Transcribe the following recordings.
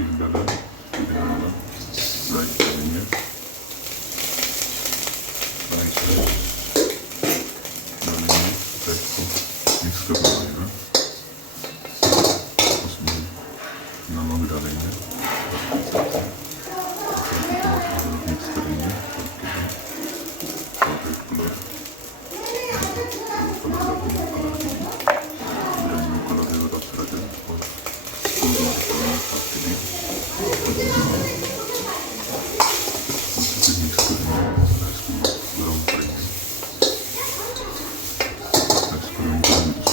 तीन डाला, जीरा डाला, राइस डालेंगे, राइस डालेंगे, राइस को मिक्स करना पड़ेगा, उसमें नमक डालेंगे, मिक्स करेंगे, रेड कलर डालेंगे, कलर है और अच्छा लगे और मिक्स करेंगे, इसको गर्म करेंगे, इसको गर्म करेंगे,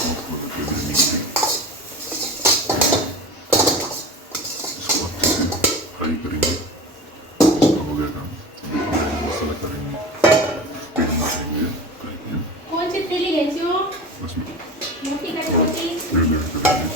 इसको अच्छे से फ्राई करेंगे, हो गया काम, मसाला करेंगे, तेल डालेंगे, कौन सी तेली लेती हो? उसमें मोटी का छोटी? तेल ऐड करेंगे,